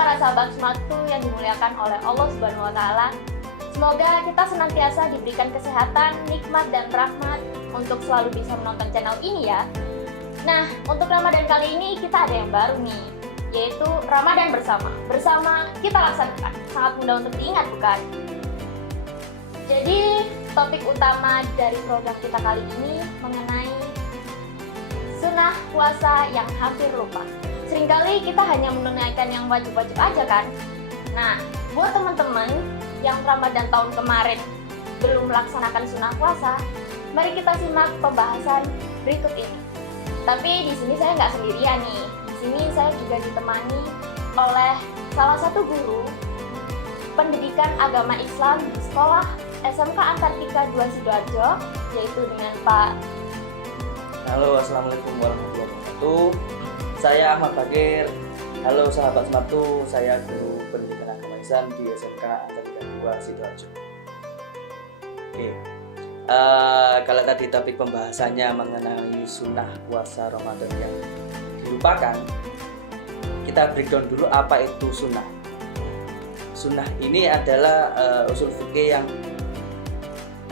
para sahabat Smart2 yang dimuliakan oleh Allah Subhanahu wa taala. Semoga kita senantiasa diberikan kesehatan, nikmat dan rahmat untuk selalu bisa menonton channel ini ya. Nah, untuk Ramadan kali ini kita ada yang baru nih, yaitu Ramadan bersama. Bersama kita laksanakan. Sangat mudah untuk diingat, bukan? Jadi, topik utama dari program kita kali ini mengenai sunnah puasa yang hampir lupa. Seringkali kita hanya menunaikan yang wajib-wajib aja kan? Nah, buat teman-teman yang Ramadan tahun kemarin belum melaksanakan sunnah puasa, mari kita simak pembahasan berikut ini. Tapi di sini saya nggak sendirian nih. Di sini saya juga ditemani oleh salah satu guru pendidikan agama Islam di sekolah SMK Antartika 2 Sidoarjo, yaitu dengan Pak. Halo, assalamualaikum warahmatullahi wabarakatuh. Saya Ahmad Bakir. Halo sahabat Smart2, saya guru pendidikan agama Islam di SMK Antartika 2 Sidoarjo. Oke. Kalau tadi topik pembahasannya mengenai sunnah puasa Ramadan yang dilupakan, kita breakdown dulu apa itu sunnah. Sunnah ini adalah usul fikih yang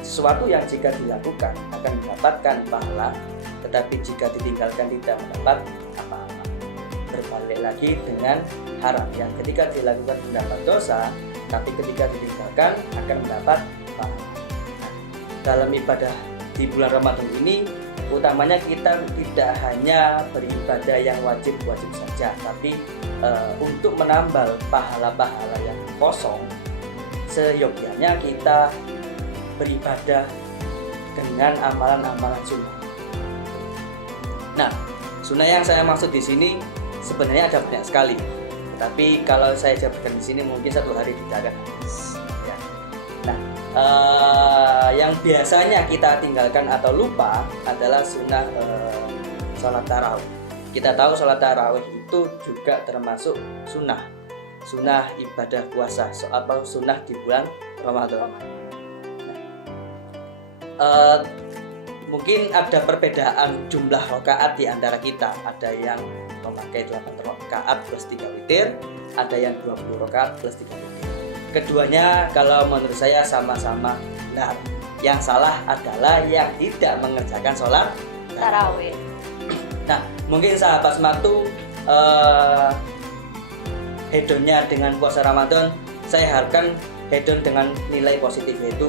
sesuatu yang jika dilakukan akan mendapatkan pahala, tetapi jika ditinggalkan tidak mendapat apa-apa. Berbalik lagi dengan haram yang ketika dilakukan mendapat dosa, tapi ketika ditinggalkan akan mendapat pahala. Dalam ibadah di bulan Ramadan ini, utamanya kita tidak hanya beribadah yang wajib-wajib saja, tapi untuk menambal pahala-pahala yang kosong, seyogyanya kita beribadah dengan amalan-amalan sunnah. Nah, sunnah yang saya maksud di sini sebenarnya ada banyak sekali, tetapi kalau saya jabarkan di sini mungkin satu hari tidak akan habis. Ya. Nah, yang biasanya kita tinggalkan atau lupa adalah sunnah sholat tarawih. Kita tahu sholat tarawih itu juga termasuk sunnah ibadah puasa atau sunnah di bulan Ramadan. Mungkin ada perbedaan jumlah rakaat di antara kita. Ada yang memakai 8 rakaat plus 3 witir, ada yang 20 rakaat plus 3 witir. Keduanya kalau menurut saya sama-sama benar. Yang salah adalah yang tidak mengerjakan sholat tarawih. Nah, mungkin sahabat Smart2 hedonnya dengan puasa Ramadan, saya harapkan hedon dengan nilai positif, yaitu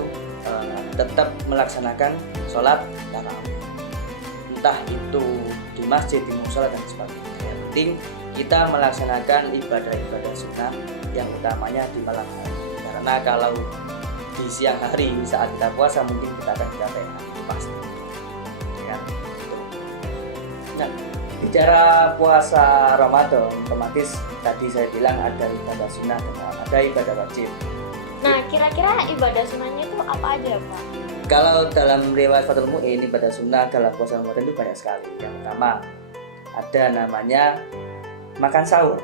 tetap melaksanakan sholat tarawih, entah itu di masjid, di musola dan sebagainya. Yang penting kita melaksanakan ibadah-ibadah sunnah yang utamanya di malam hari, karena kalau di siang hari saat kita puasa mungkin kita akan capek pasti ya. Nah, bicara puasa Ramadan, otomatis tadi saya bilang ada ibadah sunnah dan ada ibadah wajib. Nah, kira-kira ibadah sunnahnya itu apa aja, Pak? Kalau dalam riwayat Fathul Mu'in, ibadah sunnah dalam puasa Ramadan itu banyak sekali. Yang pertama, ada namanya makan sahur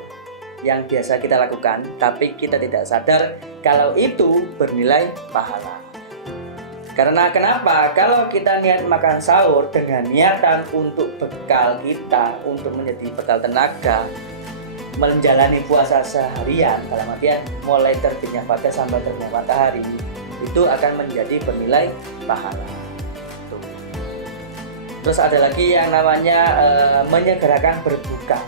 yang biasa kita lakukan, tapi kita tidak sadar kalau itu bernilai pahala. Karena kenapa? Kalau kita niat makan sahur dengan niatan untuk bekal kita, untuk menjadi bekal tenaga, menjalani puasa seharian, dalam artian mulai terbitnya fajar sampai terbitnya matahari, itu akan menjadi bernilai pahala. Tuh. Terus ada lagi yang namanya menyegerakan berbuka.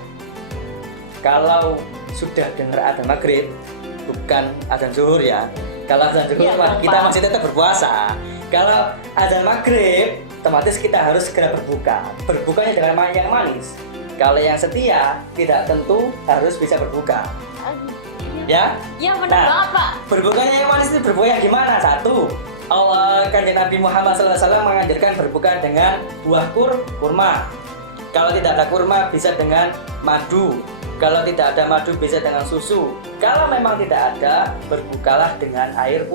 Kalau sudah dengar adzan maghrib, bukan adzan zuhur ya. Kalau adzan zuhur kita masih tetap berpuasa. Kalau adzan maghrib, otomatis kita harus segera berbuka. Berbukanya dengan yang manis. Kalau yang setia tidak tentu harus bisa berbuka. Ya? Iya benar banget, Pak. Berbukanya yang manis itu berbuka yang gimana? Satu, Kanjeng Nabi Muhammad SAW mengajarkan berbuka dengan buah kurma. Kalau tidak ada kurma bisa dengan madu. Kalau tidak ada madu bisa dengan susu. Kalau memang tidak ada, berbukalah dengan air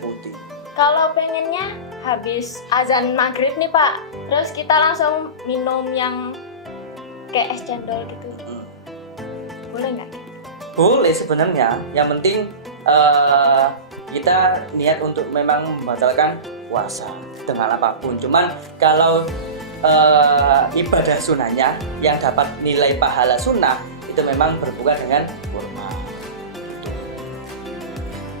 putih. Kalau pengennya habis azan maghrib nih, Pak, terus kita langsung minum yang kayak es cendol gitu, boleh nggak? Boleh sebenarnya. Yang penting kita niat untuk memang membatalkan puasa dengan apapun. Cuman kalau ibadah sunnahnya yang dapat nilai pahala sunnah itu memang berbuka dengan kurma.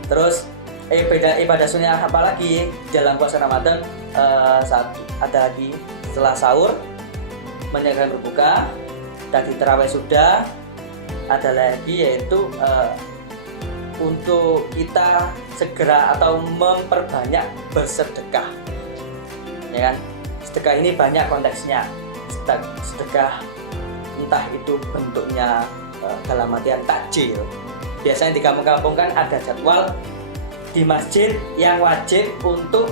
Terus ibadah sunnah apa lagi dalam puasa Ramadan? Ada lagi setelah sahur menyegerakan berbuka, tadi tarawih sudah. Ada lagi yaitu untuk kita segera atau memperbanyak bersedekah, ya kan? Sedekah ini banyak konteksnya. Sedekah entah itu bentuknya dalam artian takjil. Biasanya di kampung-kampung kan ada jadwal di masjid yang wajib untuk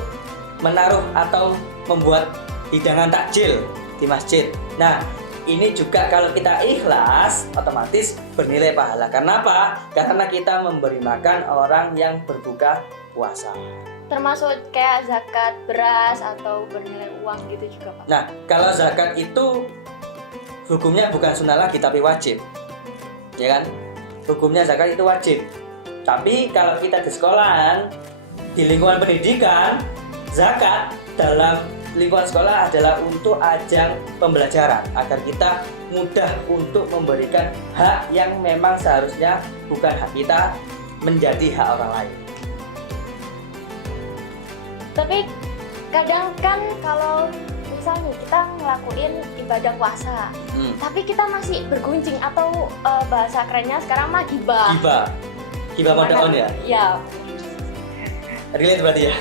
menaruh atau membuat hidangan takjil di masjid. Nah, ini juga kalau kita ikhlas otomatis bernilai pahala. Karena apa? Karena kita memberi makan orang yang berbuka puasa. Termasuk kayak zakat beras atau bernilai uang gitu juga, Pak. Nah, kalau zakat itu hukumnya bukan sunnah lagi tapi wajib, ya kan? Hukumnya zakat itu wajib. Tapi kalau kita di sekolahan, di lingkungan pendidikan, zakat dalam lingkungan sekolah adalah untuk ajang pembelajaran agar kita mudah untuk memberikan hak yang memang seharusnya bukan hak kita menjadi hak orang lain. Tapi kadang kan kalau misalnya kita ngelakuin ibadah puasa, tapi kita masih bergunjing atau bahasa kerennya sekarang mah gibah. Gibah pada on ya? Ya. Relate berarti ya.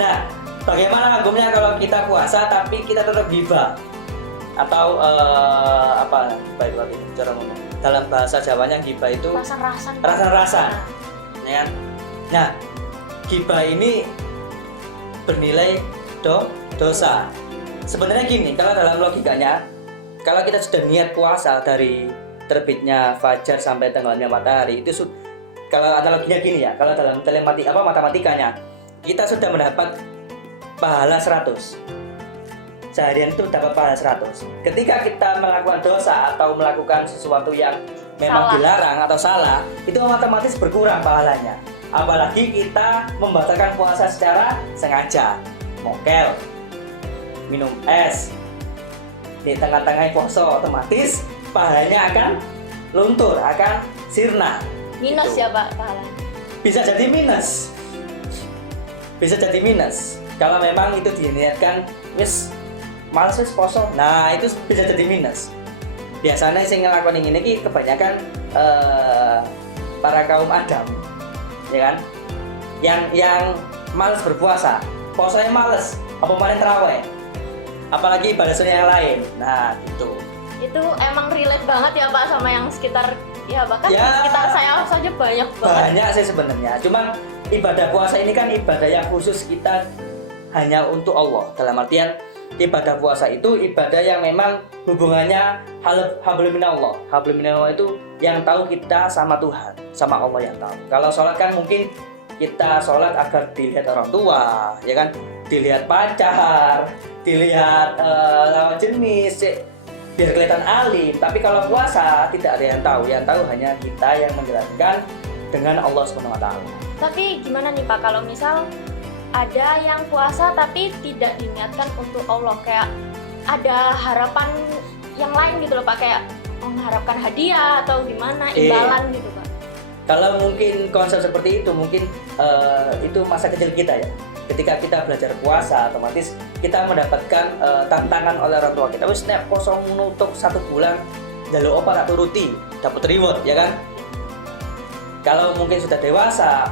Nah, bagaimana hukumnya kalau kita puasa tapi kita tetap gibah? Atau apa? Baik berarti cara ngomong. Dalam bahasa Jawanya gibah itu rasan-rasan. Ya kan? Nah, gibah ini bernilai dosa. Sebenarnya gini, kalau dalam logikanya, kalau kita sudah niat puasa dari terbitnya fajar sampai tenggelamnya matahari, itu kalau analoginya gini ya, kalau dalam matematikanya, kita sudah mendapat pahala 100. Seharian itu dapat pahala 100. Ketika kita melakukan dosa atau melakukan sesuatu yang memang dilarang atau salah, itu otomatis berkurang pahalanya. Apalagi kita membatalkan puasa secara sengaja, mokel, minum es di tengah-tengah puasa, otomatis pahalanya akan luntur, akan sirna. Minus gitu. Ya Pak pahalanya. Bisa jadi minus. Kalau memang itu diniatkan wis males wis poso. Nah, itu bisa jadi minus. Biasanya sing ngelakuin ini kebanyakan para kaum Adam, ya kan? Yang males berpuasa, puasanya males, apa main terawih, apalagi ibadah sunnah yang lain. Nah, gitu. Itu emang relate banget ya Pak sama yang sekitar ya bahkan ya, di sekitar saya saja banyak banget. Banyak sih sebenarnya. Cuman ibadah puasa ini kan ibadah yang khusus kita hanya untuk Allah. Dalam artian ibadah puasa itu ibadah yang memang hubungannya hablum minallah. Hablum minallah itu yang tahu kita sama Tuhan, sama Allah yang tahu. Kalau sholat kan mungkin kita sholat agar dilihat orang tua, ya kan? Dilihat pacar, dilihat lawan jenis, biar kelihatan alim. Tapi kalau puasa tidak ada yang tahu. Yang tahu hanya kita yang menjalankan dengan Allah SWT. Tapi gimana nih Pak kalau misal ada yang puasa tapi tidak diniatkan untuk Allah, kayak ada harapan yang lain gitu loh Pak, kayak mengharapkan hadiah atau gimana, imbalan gitu Pak. Kalau mungkin konsep seperti itu mungkin itu masa kecil kita ya. Ketika kita belajar puasa, otomatis kita mendapatkan tantangan oleh orang tua kita. Wis nek kosong nutup 1 bulan, jalur apa tak turuti, dapat reward ya kan. Kalau mungkin sudah dewasa,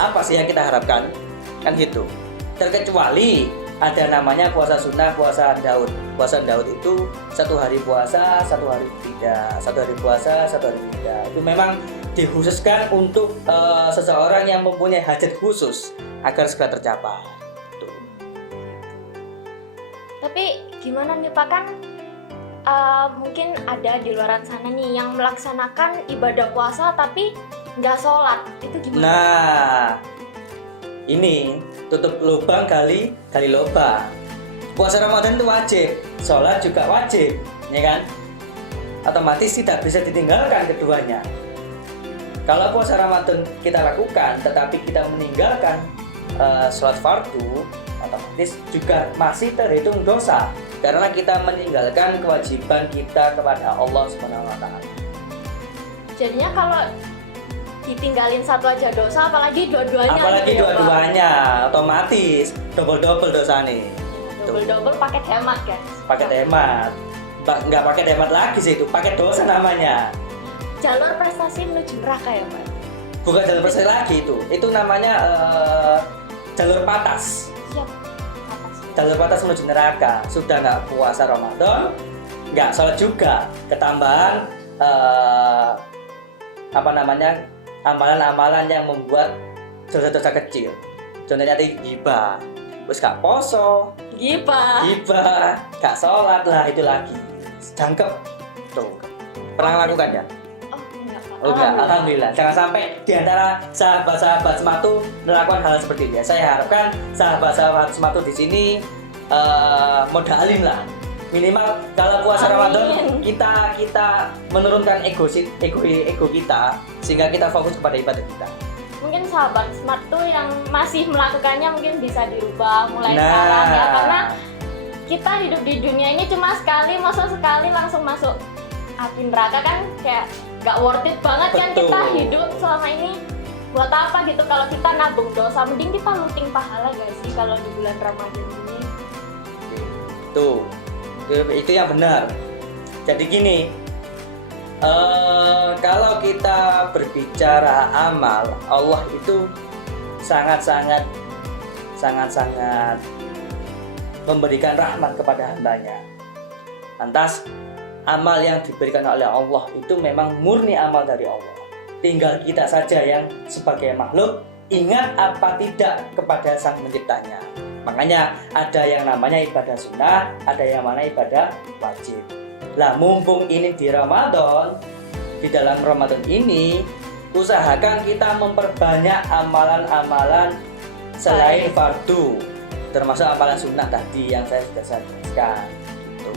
apa sih yang kita harapkan? Kan gitu. Terkecuali ada namanya puasa sunnah, puasa Daud. Puasa Daud itu 1 hari puasa, 1 hari tidak, 1 hari puasa, 1 hari tidak. Itu memang dikhususkan untuk seseorang yang mempunyai hajat khusus agar segera tercapai. Tuh. Tapi gimana nih Pak, kan mungkin ada di luar sana nih yang melaksanakan ibadah puasa tapi nggak sholat, itu gimana? Nah, ini tutup lubang gali lubang. Puasa Ramadan itu wajib, sholat juga wajib, ya kan? Otomatis tidak bisa ditinggalkan keduanya. Kalau puasa Ramadan kita lakukan, tetapi kita meninggalkan sholat fardu, otomatis juga masih terhitung dosa karena kita meninggalkan kewajiban kita kepada Allah SWT. Jadinya kalau ditinggalin satu aja dosa, apalagi dua-duanya. Apalagi gitu ya, Pak. dua-duanya, otomatis double dosa nih. Double paket hemat guys. Paket hemat. Nggak paket hemat lagi sih itu, paket dosa namanya. Jalur prestasi menuju neraka ya Pak. Bukan jalur prestasi lagi itu namanya jalur patas. Siap. Atas. Jalur patas menuju neraka. Sudah nggak puasa Ramadan, nggak sholat juga, ketambahan amalan-amalan yang membuat dosa-dosa kecil. Contohnya tadi ghibah, terus gak poso, Gibah. gak sholat lah, itu lagi jangkep tuh. Pernah lakukan ya? Oh enggak Pak. Oh enggak, alhamdulillah. Jangan sampai di antara sahabat-sahabat Sematu melakukan hal seperti ini. Saya harapkan sahabat-sahabat Sematu di sini modalin lah. Minimal kalau puasa Amin. Ramadan kita menurunkan ego kita sehingga kita fokus kepada ibadah kita. Mungkin sahabat smart tuh yang masih melakukannya mungkin bisa dirubah mulai sekarang ya, karena kita hidup di dunia ini cuma sekali, masa sekali langsung masuk api neraka kan kayak gak worth it banget. Kan Betul. kita hidup selama ini buat apa gitu kalau kita nabung dosa, mending kita looting pahala guys sih kalau di bulan Ramadan ini. Tuh, itu yang benar. Jadi gini, kalau kita berbicara amal, Allah itu sangat-sangat memberikan rahmat kepada hambanya. Lantas amal yang diberikan oleh Allah itu memang murni amal dari Allah. Tinggal kita saja yang sebagai makhluk ingat apa tidak kepada Sang Penciptanya. Makanya ada yang namanya ibadah sunnah, ada yang mana ibadah wajib. Lah mumpung ini di Ramadan, di dalam Ramadan ini usahakan kita memperbanyak amalan-amalan selain fardu, termasuk amalan sunnah tadi yang saya sudah jelaskan. Gitu.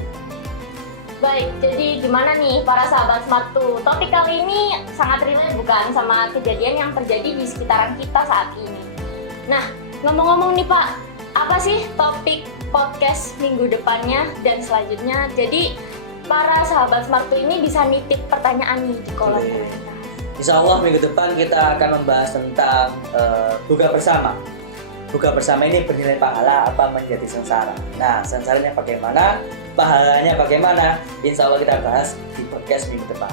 Baik, jadi gimana nih para sahabat Smart2? Topik kali ini sangat relate bukan sama kejadian yang terjadi di sekitaran kita saat ini. Nah, ngomong-ngomong nih Pak, apa sih topik podcast minggu depannya dan selanjutnya? Jadi para sahabat Smart2 ini bisa nitip pertanyaan nih di kolom Boleh. komentar. Insya Allah minggu depan kita akan membahas tentang buka bersama. Buka bersama ini bernilai pahala apa menjadi sengsara. Nah, sengsaranya bagaimana? Pahalanya bagaimana? Insya Allah kita bahas di podcast minggu depan.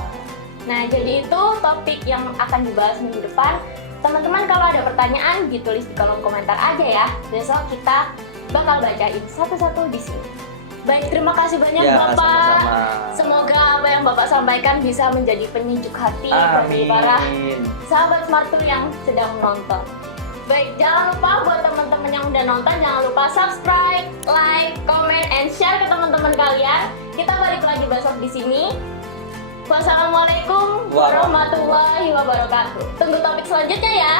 Nah, jadi itu topik yang akan dibahas minggu depan. Teman-teman kalau ada pertanyaan ditulis di kolom komentar aja ya. Besok kita bakal bacain satu-satu di sini. Baik, terima kasih banyak Ya, Bapak. sama-sama. Semoga apa yang Bapak sampaikan bisa menjadi penyejuk hati bagi para Amin. sahabat Smart2 yang sedang menonton. Baik, jangan lupa buat teman-teman yang udah nonton, jangan lupa subscribe, like, comment, and share ke teman-teman kalian. Kita balik lagi besok di sini. Wassalamualaikum warahmatullahi wabarakatuh. Tunggu topik selanjutnya ya.